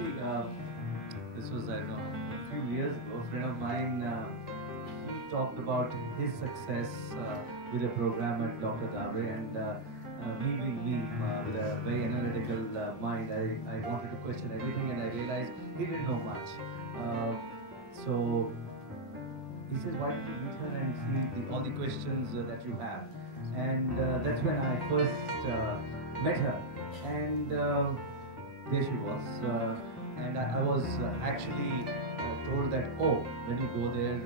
actually, this was, I don't know, a few years ago. A friend of mine, he talked about his success with a program at Dr. Dabre, and me being me, with a very analytical mind, I wanted to question everything, and I realized he didn't know much. So he says, why don't you meet her and see all the questions that you have? And that's when I first met her, and there she was. And I was actually told that, oh, when you go there,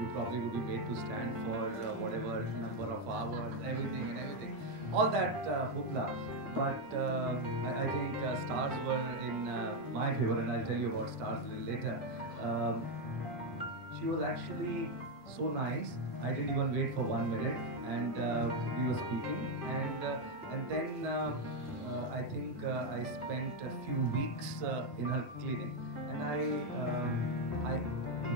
you probably would be made to stand for whatever number of hours, everything. All that hoopla. But I think stars were in my favor, and I'll tell you about stars a little later. She was actually so nice. I didn't even wait for 1 minute, and we were speaking, and then I think I spent a few weeks in her clinic, and I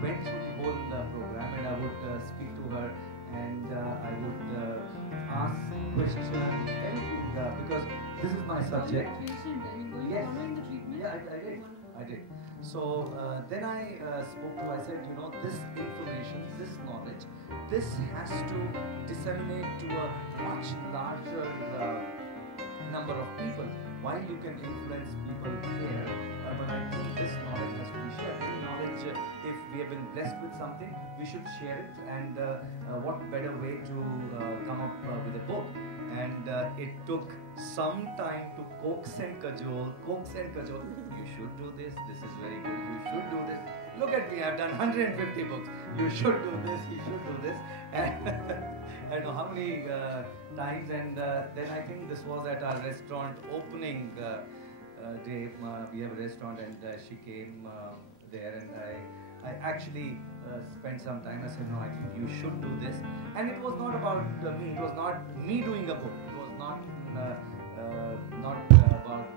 went through the whole program, and I would speak to her, and I would ask questions, anything, because this is my subject. Yes. Yeah, I did. So then I spoke to her. I said, you know, this information, this knowledge, this has to disseminate to a much larger number of people. While you can influence people here, but I think this knowledge has to be shared. Any knowledge, if we have been blessed with something, we should share it. And what better way to come up with a book? And it took some time to coax and cajole. You should do this. This is very good. You should do this. Look at me. I've done 150 books. You should do this. You should do this. And I don't know how many times. And then I think this was at our restaurant opening day. We have a restaurant, and she came there, and I actually spent some time. I said, no, I think you should do this. And it was not about me. It was not me doing a book. It was not about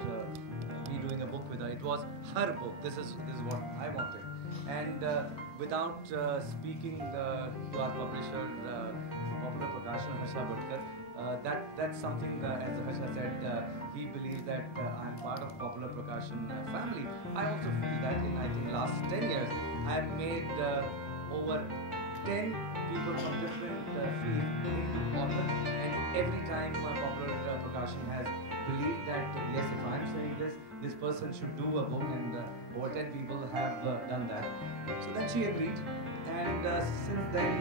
me doing a book with her. It was her book. This is what I wanted. And without speaking to our publisher, Popular Prakashan, Harsha Bhatkar, that's something, as Harsha said, he believes that I'm part of Popular Prakashan family. I also feel that in, I think, last 10 years, I've made over 10 people from different fields into popular, and every time Popular Prakashan has believed that, yes, if I'm saying this person should do a book, and over 10 people have done that. So then she agreed, and since then,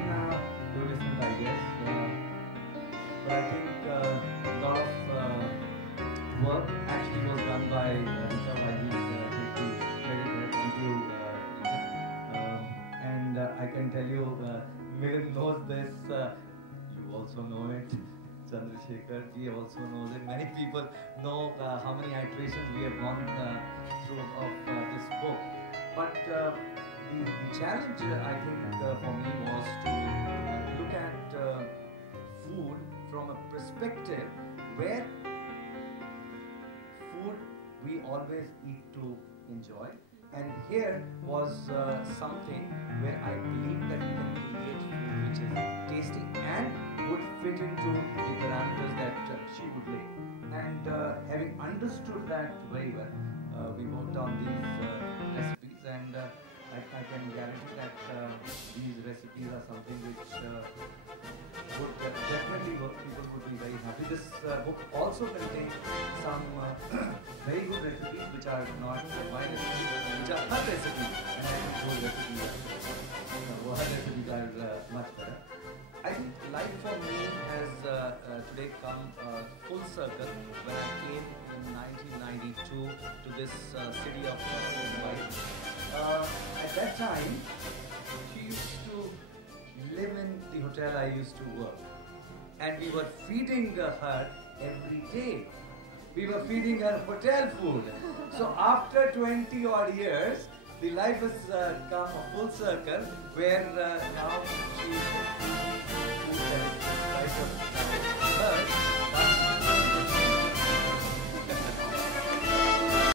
we've listened, I guess. But I think a lot of work actually was done by Rita, while you take the credit there. Thank you, Rita. And I can tell you, Milan knows this. You also know it. Chandrasekhar ji also knows it. Many people know how many iterations we have gone through of this book. But the challenge, I think, for me was to look at food from a perspective where food we always eat to enjoy, and here was something where I believe that we can create food which is tasty and would fit into the parameters that she would lay. And having understood that very well, we worked on these recipes, and I can guarantee that these recipes are something which would definitely work. People would be very happy. This book also contains some very good recipes which are not my recipes, which are her recipes, and I think those recipes are much better. I think life for me has today come full circle when I came in 1992 to this city of Mumbai. At that time, she used to live in the hotel I used to work, and we were feeding her every day. We were feeding her hotel food. So after 20 odd years, the life has come a full circle where now she is food that is right of her.